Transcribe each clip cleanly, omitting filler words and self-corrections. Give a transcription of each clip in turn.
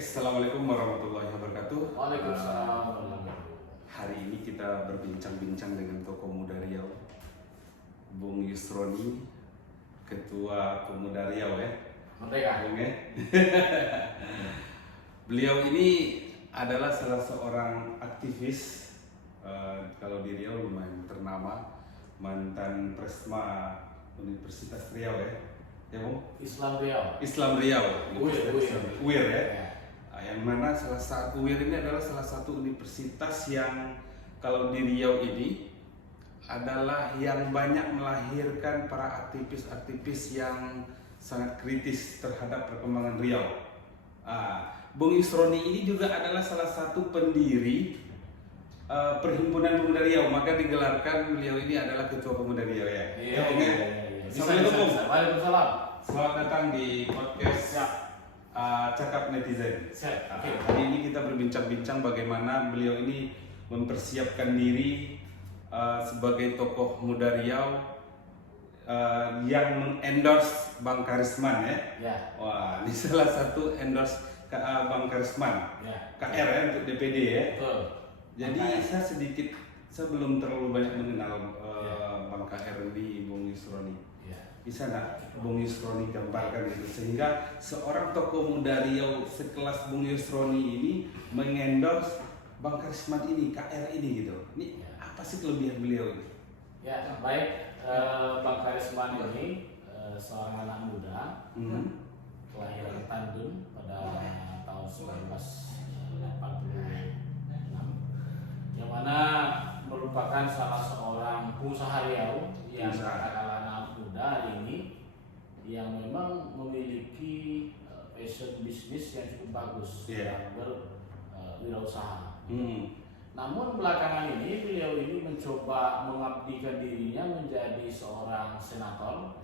Assalamualaikum warahmatullahi wabarakatuh. Waalaikumsalam. Hari ini kita berbincang-bincang dengan tokoh muda Riau, Bung Yusroni, Ketua Pemuda Riau ya. Merdeka. Bung ya. Beliau ini adalah salah seorang aktivis, kalau di Riau lumayan ternama, mantan Presma Universitas Riau ya Bung? Islam Riau. Islam Riau, UIR ya. Ya. Yang mana salah satu UIR ini adalah salah satu universitas yang kalau di Riau ini adalah yang banyak melahirkan para aktivis-aktivis yang sangat kritis terhadap perkembangan Riau. Bung Yusroni ini juga adalah salah satu pendiri Perhimpunan Pemuda Riau, maka digelarkan beliau ini adalah Ketua Pemuda Riau ya. Iya. Assalamualaikum. Waalaikumsalam. Selamat datang di podcast Cakap Netizen. Siap. Oke, hari ini kita berbincang-bincang bagaimana beliau ini mempersiapkan diri sebagai tokoh muda Riau yang mengendorse Bang Karisman ya. Ya. Wah, ini salah satu endorse Bang Karisman. Ya. KR ya untuk DPD ya. Betul. Jadi saya belum terlalu banyak mengenal Bang KR di Bung Yusroni. Ya. Bisa nggak Bung Yusroni gambarkan itu sehingga seorang tokoh muda Riau sekelas Bung Yusroni ini mengendorse Bang Karisman ini, KR ini gitu. Ini apa sih kelebihan beliau ini? Ya, baik. Bang Karisman ini seorang anak muda, kelahiran Tandun pada tahun 1986, yang mana merupakan salah seorang pengusaha Riau yang katakanlah anak muda hari ini yang memang memiliki passion bisnis yang cukup bagus yang berwirausaha. Namun belakangan ini beliau ini mencoba mengabdikan dirinya menjadi seorang senator.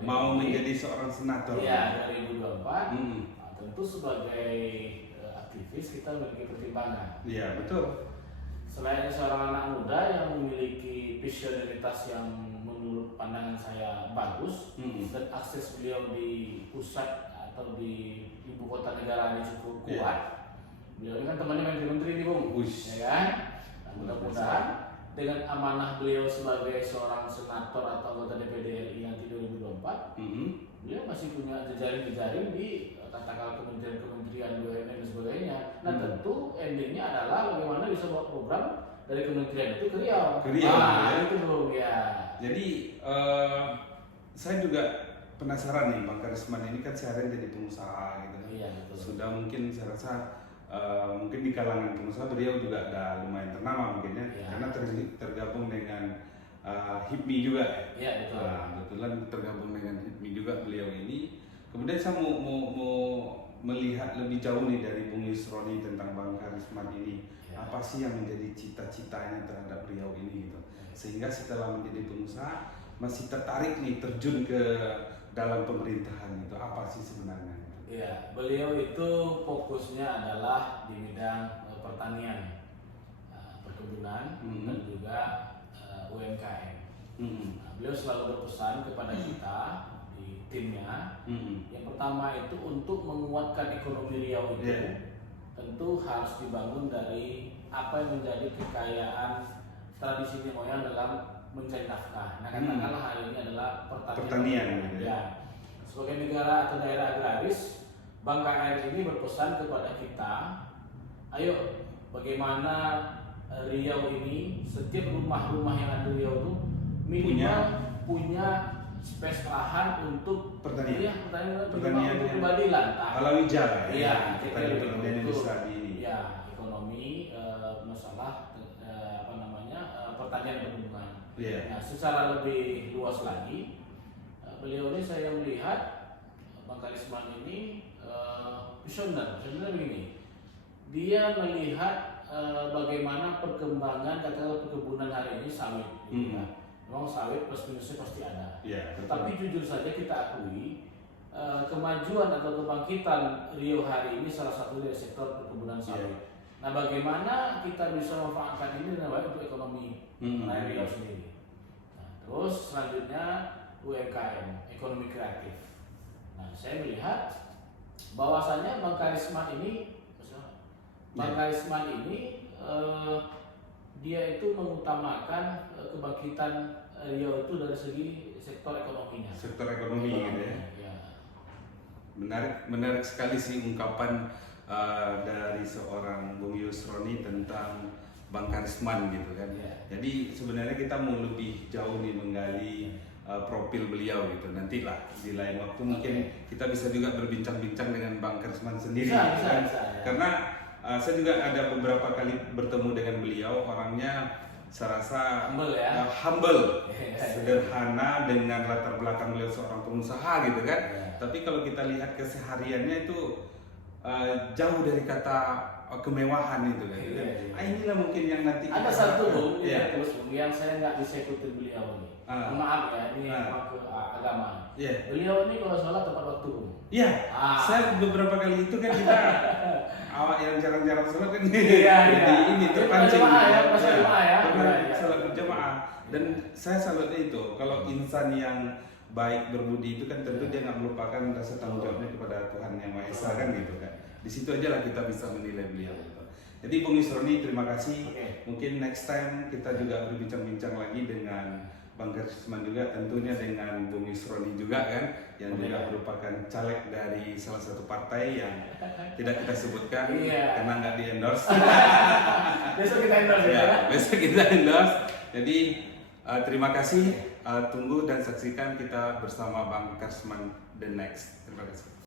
Mau menjadi seorang senator? Ya, 2024. Tentu sebagai aktivis kita memiliki pertimbangan. Iya, betul. Selain seorang anak muda yang memiliki visioneritas yang menurut pandangan saya bagus, dan akses beliau di pusat atau di ibu kota negara ini cukup kuat. Beliau ini kan temannya menteri-menteri nih Bung, ya kan? Nah, mudah-mudahan dengan amanah beliau sebagai seorang senator atau anggota DPD RI nanti 2024, beliau masih punya jejaring-jejaring di katakanlah kementerian-kementerian BUMN dan sebagainya. Nah tentu endingnya adalah bagaimana bisa bawa program dari kementerian itu ke Riau. Itu Bung ya. Jadi saya juga penasaran nih Bang Karisman ini kan seharian jadi pengusaha gitu. Iya, betul. Sudah mungkin saya rasa mungkin di kalangan pengusaha beliau juga ada lumayan ternama mungkin ya. Karena tergabung dengan HIPMI juga. Iya, betul. Kebetulan tergabung dengan HIPMI juga beliau ini. Kemudian saya mau melihat lebih jauh nih dari Bung Yusroni tentang Bang Karisman ini. Apa sih yang menjadi cita-citanya terhadap Riau ini gitu. Sehingga setelah menjadi pengusaha masih tertarik nih terjun ke dalam pemerintahan itu. Apa sih sebenarnya? Iya, beliau itu fokusnya adalah di bidang pertanian, perkebunan, dan juga UMKM. Beliau selalu berpesan kepada kita di timnya, yang pertama itu untuk menguatkan ekonomi Riau itu tentu harus dibangun dari apa yang menjadi kekayaan tradisi moyang dalam mencari nafkah. Nah katakanlah hari ini adalah pertanian. Ya. Sebagai negara atau daerah agraris, Bang KR ini berpesan kepada kita, ayo bagaimana Riau ini setiap rumah-rumah yang ada di Riau itu minimal punya space lahan untuk pertanian untuk keadilan. Palawija ya. Pertanian desa di ekonomi masalah pertanian berhubungan. Nah, secara lebih luas lagi, beliau ini saya melihat Bang Karisman ini visioner begini. Dia melihat bagaimana perkembangan katakanlah perkebunan hari ini sawit. Memang sawit plus minusnya pasti ada. Tapi jujur saja kita akui kemajuan atau kebangkitan Riau hari ini salah satu dari sektor perkebunan sawit. Nah, bagaimana kita bisa memanfaatkan ini dengan baik untuk ekonomi Riau sendiri. Nah, terus selanjutnya UMKM, ekonomi kreatif. Nah, saya melihat bahwasannya Bang Karisman ini, Bang Karisman ini dia itu mengutamakan kebangkitan Riau itu dari segi sektor ekonominya. Sektor ekonomi gitu ya. Ya. Menarik sekali sih ungkapan dari seorang Bung Yusroni tentang Bang Karisman gitu kan. Jadi sebenarnya kita mau lebih jauh nih menggali profil beliau gitu. Nantilah di lain waktu mungkin kita bisa juga berbincang-bincang dengan Bang Karisman sendiri. Bisa, kan? ya. Karena saya juga ada beberapa kali bertemu dengan beliau, orangnya saya rasa Humble ya. humble, sederhana dengan latar belakang beliau seorang pengusaha gitu kan. Tapi kalau kita lihat kesehariannya itu jauh dari kata kemewahan itu kan. Inilah mungkin yang nanti ada satu Bung, ya. yang saya nggak bisa ikutin beliau ini. Maaf ya, ini ke agama. Beliau ini kalau sholat tepat waktu Bung. Iya, saya beberapa kali itu kan kita awak yang jarang-jarang sholat kan jadi ini terpancing sholat berjamaah. Dan saya salutnya itu kalau insan yang baik berbudi itu kan tentu dia nggak melupakan rasa tanggung jawabnya kepada Tuhan Yang Maha Esa kan gitu kan. Di situ aja lah kita bisa menilai beliau. Jadi Bung Yusroni terima kasih. Mungkin next time kita juga berbincang-bincang lagi dengan Bang Karisman juga, tentunya dengan Bung Yusroni juga kan, yang juga merupakan caleg dari salah satu partai yang tidak kita sebutkan karena nggak di endorse. Besok kita endorse ya. Besok kita endorse. Jadi terima kasih. Tunggu dan saksikan kita bersama Bang Karisman the next. Terima kasih.